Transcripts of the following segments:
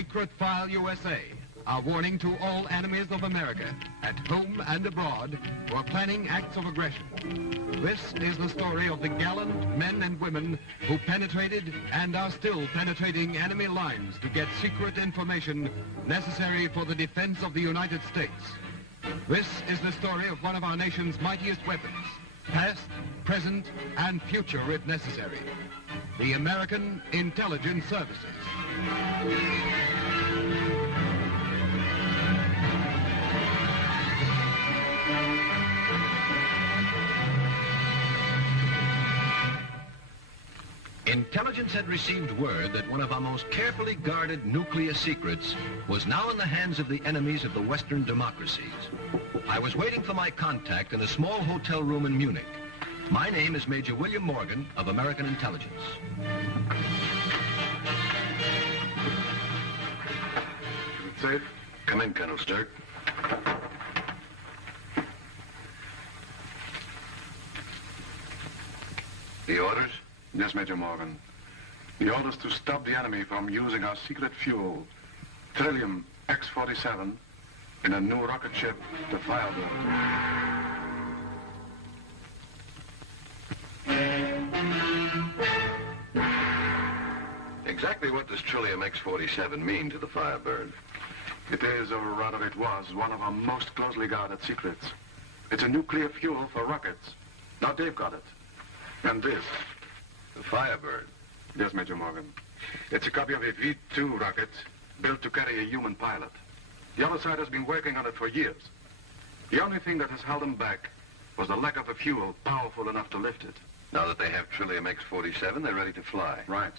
Secret File USA, a warning to all enemies of America, at home and abroad, who are planning acts of aggression. This is the story of the gallant men and women who penetrated and are still penetrating enemy lines to get secret information necessary for the defense of the United States. This is the story of one of our nation's mightiest weapons, past, present, and future if necessary. The American Intelligence Services. Intelligence had received word that one of our most carefully guarded nuclear secrets was now in the hands of the enemies of the Western democracies. I was waiting for my contact in a small hotel room in Munich. My name is Major William Morgan of American Intelligence. Is it safe? Come in, Colonel Sturck. The orders? Yes, Major Morgan. The orders to stop the enemy from using our secret fuel, Trillium X-47, in a new rocket ship, the Firebird. Exactly what does Trillium X-47 mean to the Firebird? It is, or rather it was, one of our most closely guarded secrets. It's a nuclear fuel for rockets. Now they've got it. And this. The Firebird? Yes, Major Morgan. It's a copy of a V-2 rocket built to carry a human pilot. The other side has been working on it for years. The only thing that has held them back was the lack of a fuel powerful enough to lift it. Now that they have Trillium X-47, they're ready to fly. Right.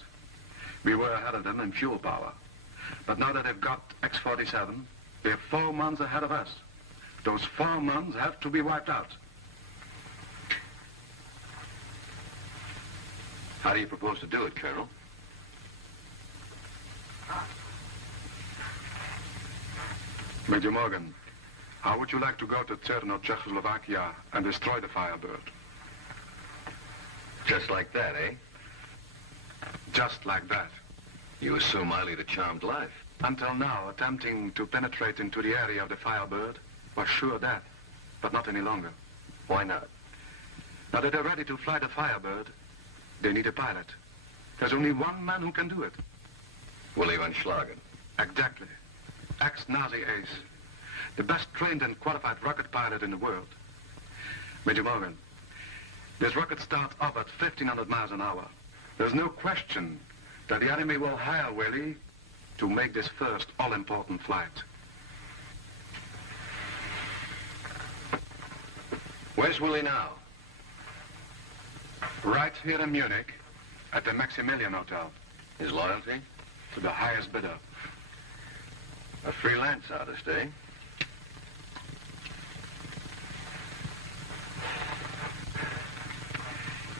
We were ahead of them in fuel power. But now that they've got X-47, they're 4 months ahead of us. Those 4 months have to be wiped out. How do you propose to do it, Colonel? Major Morgan, how would you like to go to Czerno, Czechoslovakia, and destroy the Firebird? Just like that, eh? Just like that. You assume I lead a charmed life. Until now, attempting to penetrate into the area of the Firebird was sure death, but not any longer. Why not? Now that they're ready to fly the Firebird, they need a pilot. There's only one man who can do it. Willy von Schlagen. Exactly. Ex-Nazi ace. The best trained and qualified rocket pilot in the world. Major Morgan, this rocket starts off at 1,500 miles an hour. There's no question that the enemy will hire Willy to make this first all-important flight. Where's Willy now? Right here in Munich, at the Maximilian Hotel. His loyalty? To the highest bidder. A freelance artist, eh?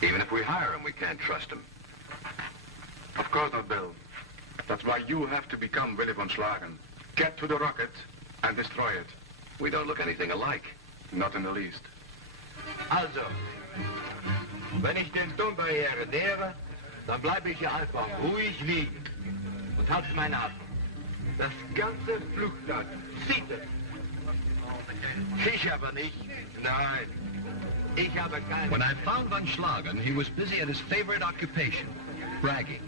Even if we hire him, we can't trust him. Of course not, Bill. That's why you have to become Willy von Schlagen. Get to the rocket and destroy it. We don't look anything alike. Not in the least. Also, wenn ich den Turmbarriere nähere, dann bleibe ich hier einfach ruhig liegen und halte meinen Atem. Das ganze Flugzeug zieht es. Ich aber nicht. Nein, ich habe keine... When I found von Schlagen, he was busy at his favorite occupation, bragging.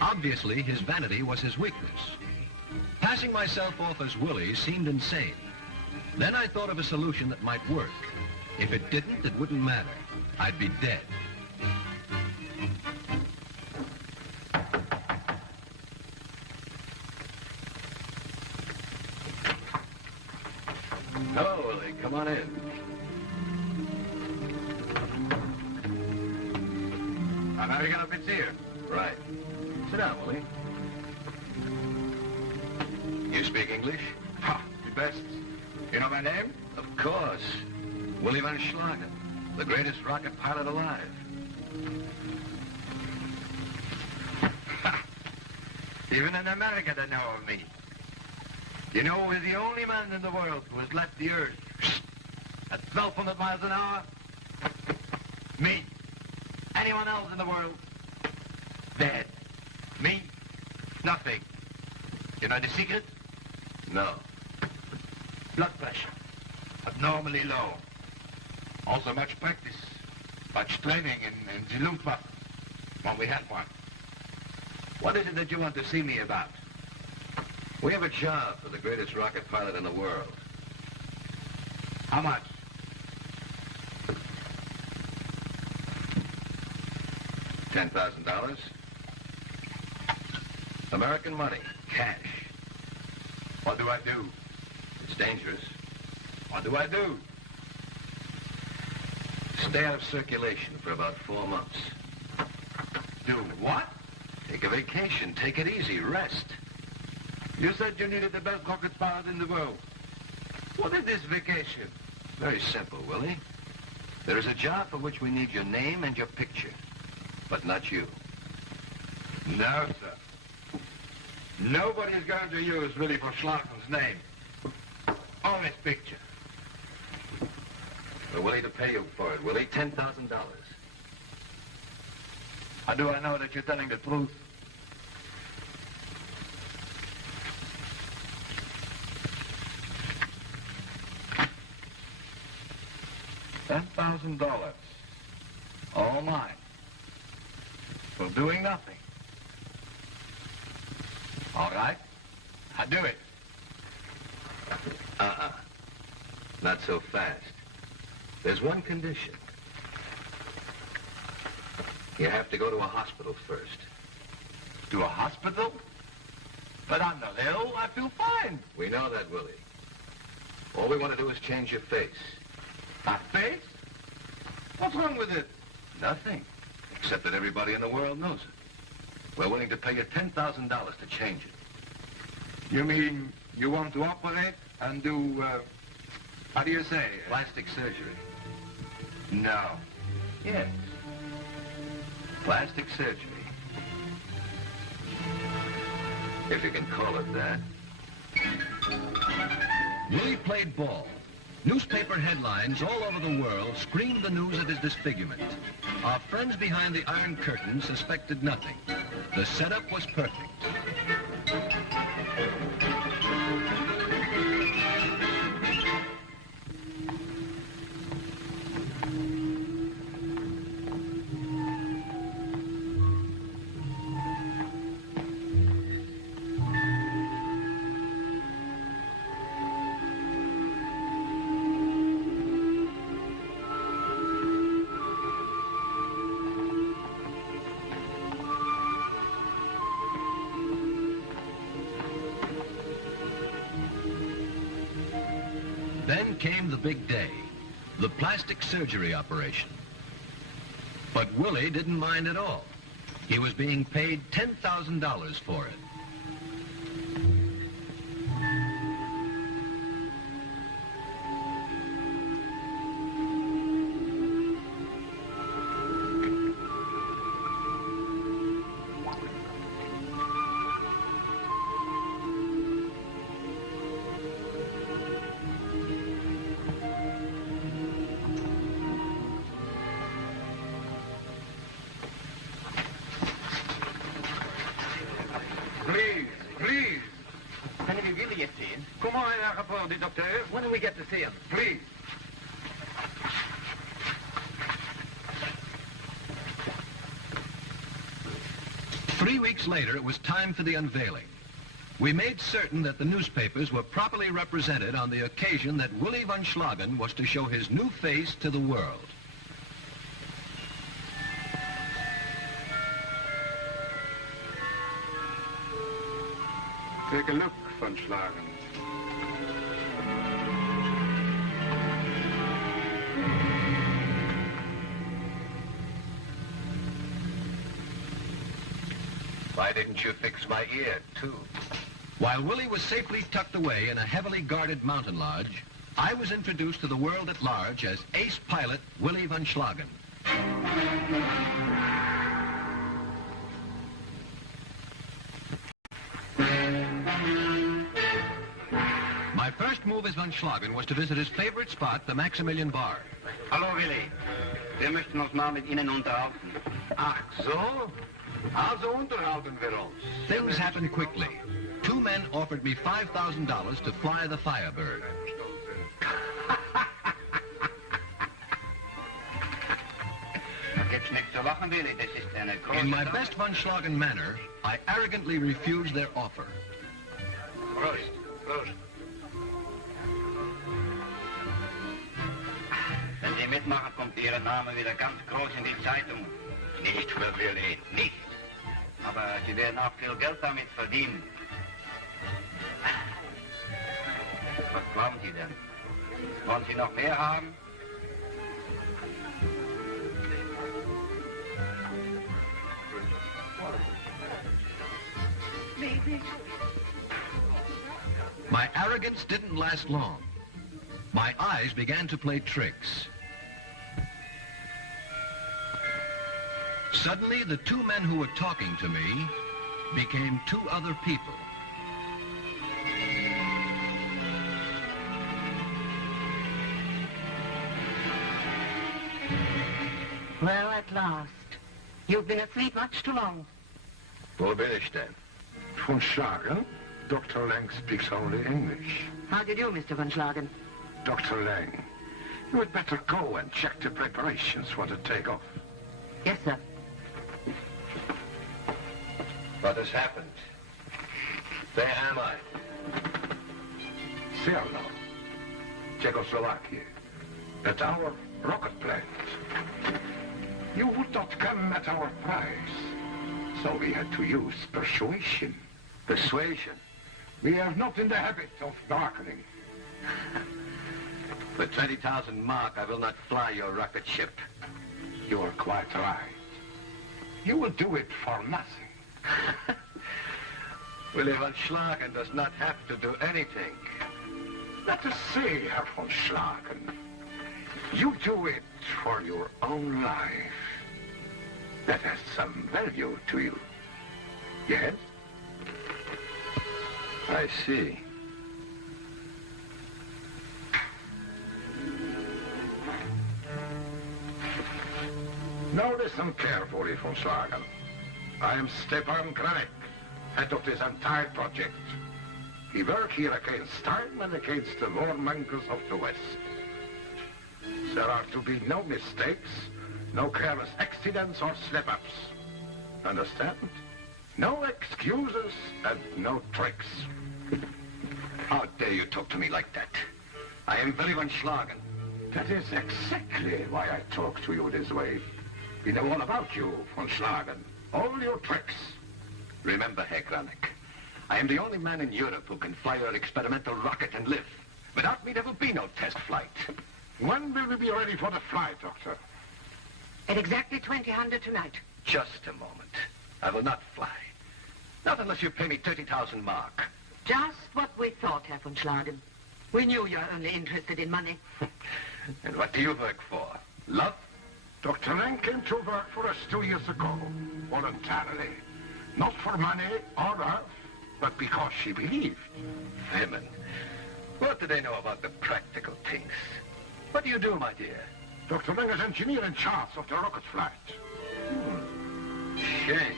Obviously, his vanity was his weakness. Passing myself off as Willy seemed insane. Then I thought of a solution that might work. If it didn't, it wouldn't matter. I'd be dead. Hello, Willy. Come on in. American officer. Right. Sit down, Willy. You speak English? Ha! The best. You know my name? Of course. Willy von Schlagen, the greatest rocket pilot alive. Even in America they know of me. You know, we're the only man in the world who has left the Earth at 1,200 miles an hour. Me. Anyone else in the world? Dead. Me? Nothing. You know the secret? No. Blood pressure. Abnormally low. Also much practice. Much training in the Luftwaffe. When we had one. What is it that you want to see me about? We have a job for the greatest rocket pilot in the world. How much? $10,000. American money. Cash. What do I do? It's dangerous. What do I do? Stay out of circulation for about 4 months. Do what? Take a vacation. Take it easy. Rest. You said you needed the best rocket pilot in the world. What is this vacation? Very simple, Willie. There is a job for which we need your name and your picture, but not you. No, sir. Nobody is going to use Willie von Schlagen's name. Or his picture. We're willing to pay you for it, Willie. $10,000. How do I know that you're telling the truth? $10,000. All mine. For doing nothing. All right. I'll do it. Not so fast. There's one condition. You have to go to a hospital first. To a hospital? But I'm not ill. I feel fine. We know that, Willie. All we want to do is change your face. My face? What's wrong with it? Nothing. Except that everybody in the world knows it. We're willing to pay you $10,000 to change it. You mean you want to operate and do, how do you say? Plastic surgery. No. Yes. Plastic surgery. If you can call it that. Willie played ball. Newspaper headlines all over the world screamed the news of his disfigurement. Our friends behind the Iron Curtain suspected nothing. The setup was perfect. Then came the big day, the plastic surgery operation. But Willie didn't mind at all. He was being paid $10,000 for it. Please. Can we really get to him? Comment est le rapport du docteur? When do we get to see him? Please. Three weeks later, it was time for the unveiling. We made certain that the newspapers were properly represented on the occasion that Willie von Schlagen was to show his new face to the world. Take a look, von Schlagen. Why didn't you fix my ear, too? While Willie was safely tucked away in a heavily guarded mountain lodge, I was introduced to the world at large as ace pilot Willie von Schlagen. My first move as von Schlagen was to visit his favorite spot, the Maximilian Bar. Hallo, Willi. Wir möchten uns mal mit Ihnen unterhalten. Ach so? Also unterhalten wir uns. Things happened quickly. 2 men offered me $5,000 to fly the Firebird. In my best von Schlagen manner, I arrogantly refused their offer. Prost, Prost. Wenn Sie mitmachen, kommt Ihr Name wieder ganz groß in die Zeitung. Nicht für Willi, nicht. Aber Sie werden auch viel Geld damit verdienen. Was glauben Sie denn? Wollen Sie noch mehr haben? My arrogance didn't last long. My eyes began to play tricks. Suddenly, the two men who were talking to me became two other people. Well, at last. You've been asleep much too long. Wo bin ich denn? Von Schlagen? Dr. Lang speaks only English. How do you do, Mr. von Schlagen? Dr. Lang, you had better go and check the preparations for the takeoff. Yes, sir. What has happened? Where am I? Cielo, Czechoslovakia, at our rocket plant. You would not come at our price, so we had to use persuasion. Persuasion? We are not in the habit of bargaining. For 20,000 mark, I will not fly your rocket ship. You are quite right. You will do it for nothing. Willi von Schlagen does not have to do anything. Let us say, Herr von Schlagen, you do it for your own life. That has some value to you. Yes? I see. Now listen carefully, von Schlagen. I am Stepan Granek, head of this entire project. We work here against time and against the warmongers of the West. There are to be no mistakes, no careless accidents or slip-ups. Understand? No excuses and no tricks. How dare you talk to me like that? I am Willi von Schlagen. That is exactly why I talk to you this way. We know all about you, von Schlagen. All your tricks. Remember, Herr Granek, I am the only man in Europe who can fly your experimental rocket and live. Without me, there will be no test flight. When will we be ready for the flight, Doctor? At exactly 2000 tonight. Just a moment. I will not fly. Not unless you pay me 30,000 mark. Just what we thought, Herr von Schlagen. We knew you were only interested in money. And what do you work for? Love? Dr. Lang came to work for us 2 years ago, voluntarily. Not for money or love, but because she believed. Women. What do they know about the practical things? What do you do, my dear? Dr. Lang is engineer in charge of the rocket flight. Shame.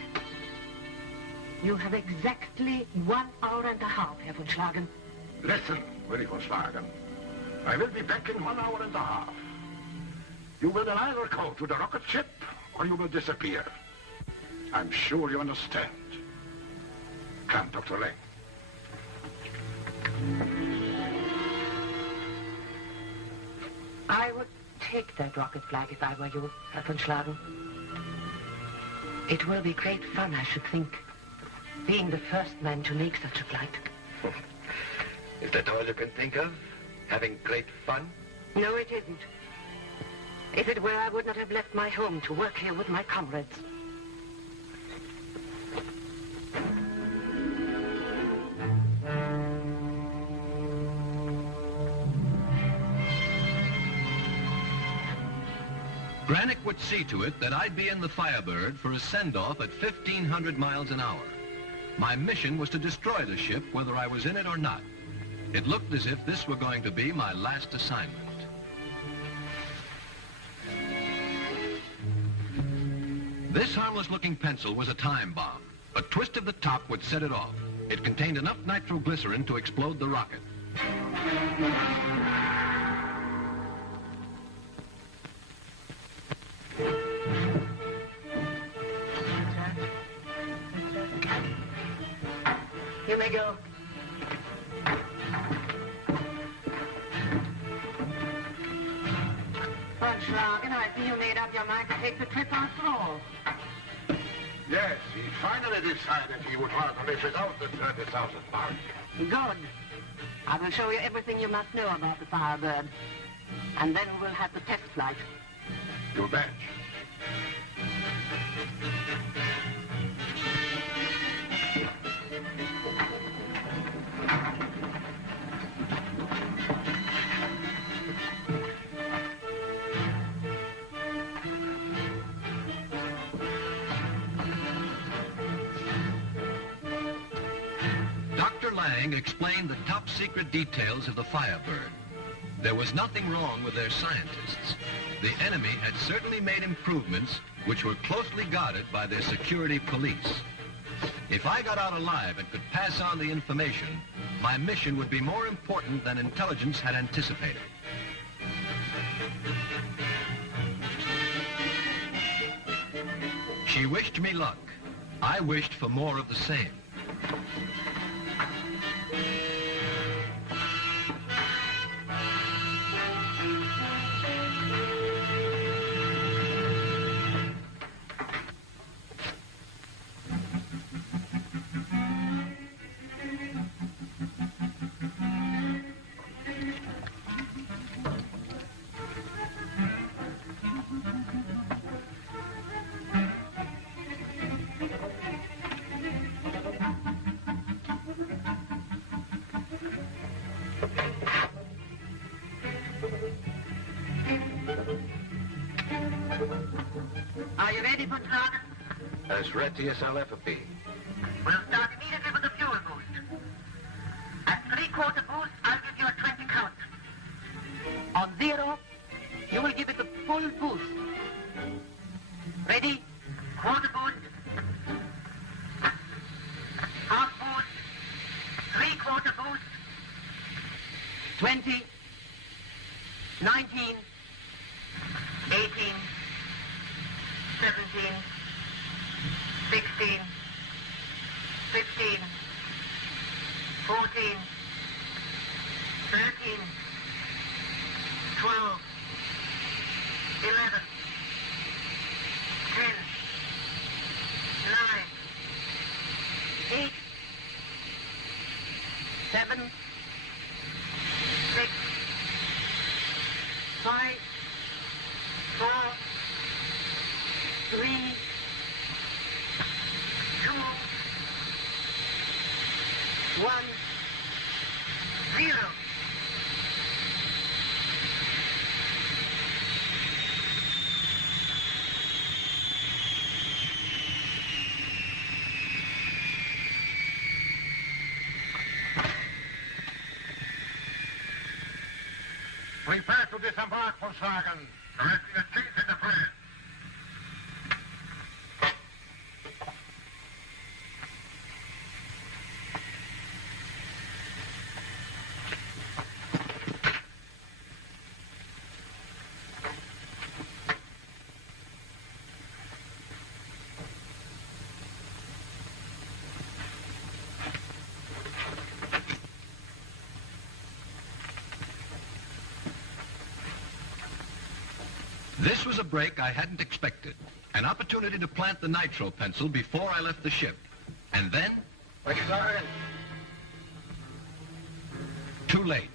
You have exactly 1 hour and a half, Herr von Schlagen. Listen, Willi von Schlagen. I will be back in 1 hour and a half. You will then either go to the rocket ship or you will disappear. I'm sure you understand. Come, Dr. Lang. I would take that rocket flight if I were you, Herr von Schlagen. It will be great fun, I should think. Being the first man to make such a flight. Is that all you can think of? Having great fun? No, it isn't. If it were, I would not have left my home to work here with my comrades. Granek would see to it that I'd be in the Firebird for a send-off at 1,500 miles an hour. My mission was to destroy the ship, whether I was in it or not. It looked as if this were going to be my last assignment. This harmless-looking pencil was a time bomb. A twist of the top would set it off. It contained enough nitroglycerin to explode the rocket. You may go. Von Schlagen, I see you made up your mind to take the trip after all. Yes, he finally decided he would rather live without the 30,000 mark. Good. I will show you everything you must know about the Firebird. And then we'll have the test flight. You bet. Explained the top secret details of the Firebird. There was nothing wrong with their scientists. The enemy had certainly made improvements which were closely guarded by their security police. If I got out alive and could pass on the information, my mission would be more important than intelligence had anticipated. She wished me luck. I wished for more of the same. Are you ready for starting? As ready as I'll ever be. We'll start immediately with the fuel boost. At 3/4 boost, I'll give you a 20 count. On 0, you will give it the full boost. Ready? Quarter boost. Half boost. 3/4 boost. 20. 19. 18. 17, 16, 15, 14, 13, 12, 11, 10, 9, 8, 7, 6, 5, 4, 3, 2, 1, 0. Prepare to disembark, Volkswagen. Directing the teeth in the plan. This was a break I hadn't expected. An opportunity to plant the nitro pencil before I left the ship. And then... Too late.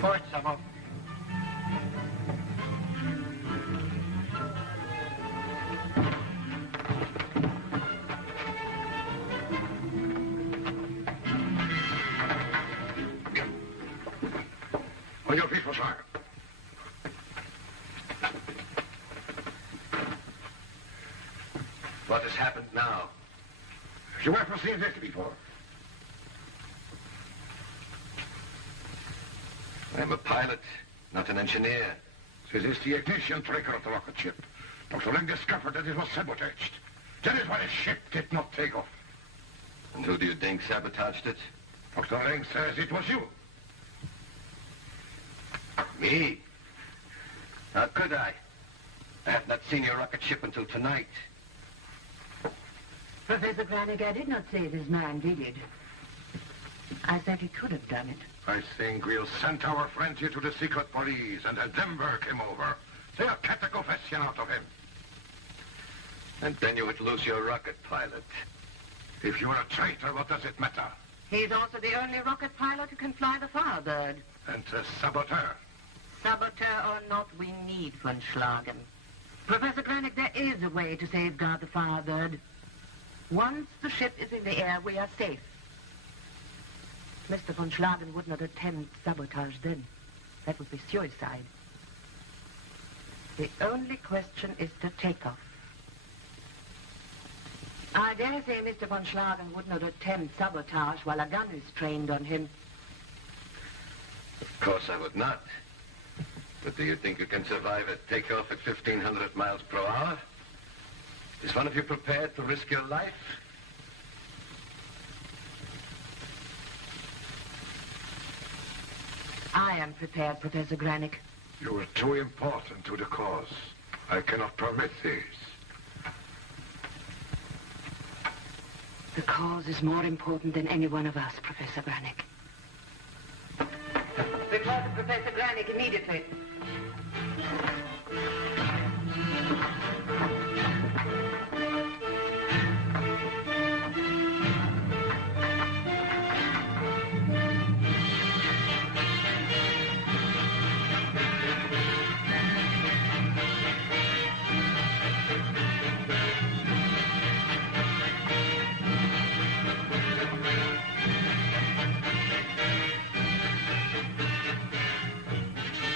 Port some up. On your feet, Volkswagen. What has happened now? You ever seen this before? I'm a pilot, not an engineer. This is the ignition trigger of the rocket ship. Dr. Lang discovered that it was sabotaged. That is why the ship did not take off. And who do you think sabotaged it? Dr. Lang says it was you. Me? How could I? I have not seen your rocket ship until tonight. Professor Granick, I did not say this man did it. I said he could have done it. I think we'll send our friends here to the secret police and have them work him over. They'll get the confession out of him. And then you would lose your rocket pilot. If you're a traitor, what does it matter? He's also the only rocket pilot who can fly the Firebird. And a saboteur. Saboteur or not, we need von Schlagen. Professor Granick, there is a way to safeguard the Firebird. Once the ship is in the air, we are safe. Mr. von Schlagen would not attempt sabotage then. That would be suicide. The only question is the takeoff. I dare say Mr. von Schlagen would not attempt sabotage while a gun is trained on him. Of course I would not. But do you think you can survive a takeoff at 1,500 miles per hour? Is one of you prepared to risk your life? I am prepared, Professor Granick. You are too important to the cause. I cannot permit this. The cause is more important than any one of us, Professor Granick. Report to Professor Granick immediately.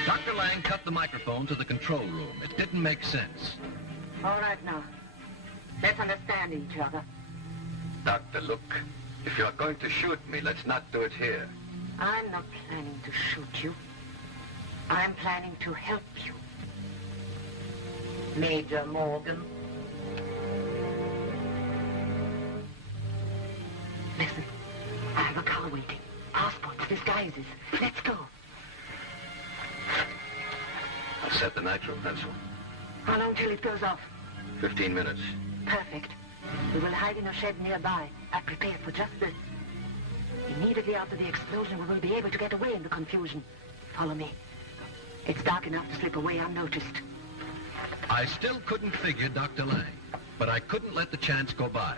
Dr. Lang cut the microphone to the control room. It didn't make sense. All right now. Let's understand each other. Doctor, look. If you're going to shoot me, let's not do it here. I'm not planning to shoot you. I'm planning to help you. Major Morgan. Listen, I have a car waiting. Passports, disguises. Let's go. I'll set the nitro pencil. How long till it goes off? 15 minutes. Perfect. We will hide in a shed nearby. I prepared for just this. Immediately after the explosion, we will be able to get away in the confusion. Follow me. It's dark enough to slip away unnoticed. I still couldn't figure Dr. Lang, but I couldn't let the chance go by.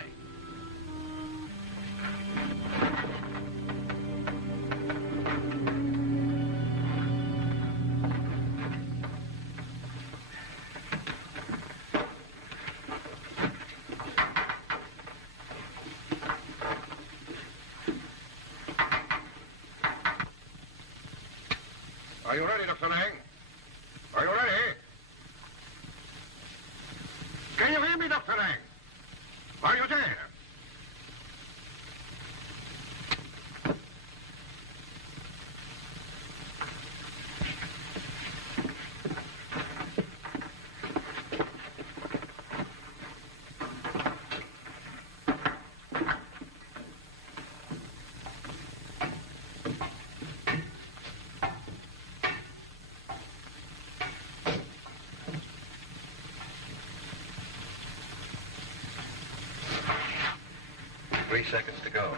Are you ready, Dr. Lang? Are you ready? Can you hear me, Dr. Lang? Are you there? Three seconds to go.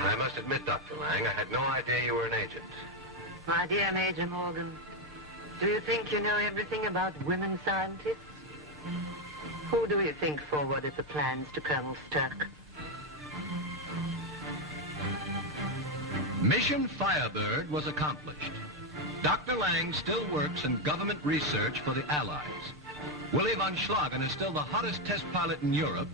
I must admit, Dr. Lang, I had no idea you were an agent. My dear Major Morgan, do you think you know everything about women scientists? Who do you think forwarded the plans to Colonel Sturck? Mission Firebird was accomplished. Dr. Lang still works in government research for the Allies. Willy von Schlagen is still the hottest test pilot in Europe,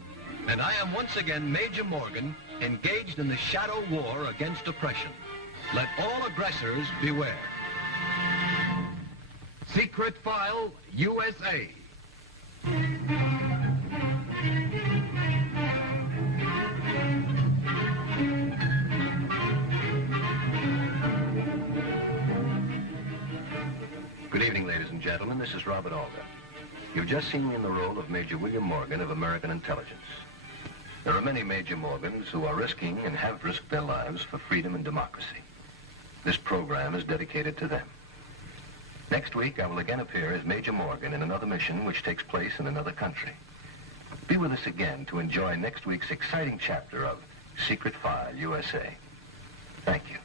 and I am once again Major Morgan, engaged in the shadow war against oppression. Let all aggressors beware. Secret File, USA. gentlemen, this is Robert Alda. You've just seen me in the role of Major William Morgan of American Intelligence. There are many Major Morgans who are risking and have risked their lives for freedom and democracy. This program is dedicated to them. Next week, I will again appear as Major Morgan in another mission which takes place in another country. Be with us again to enjoy next week's exciting chapter of Secret File USA. Thank you.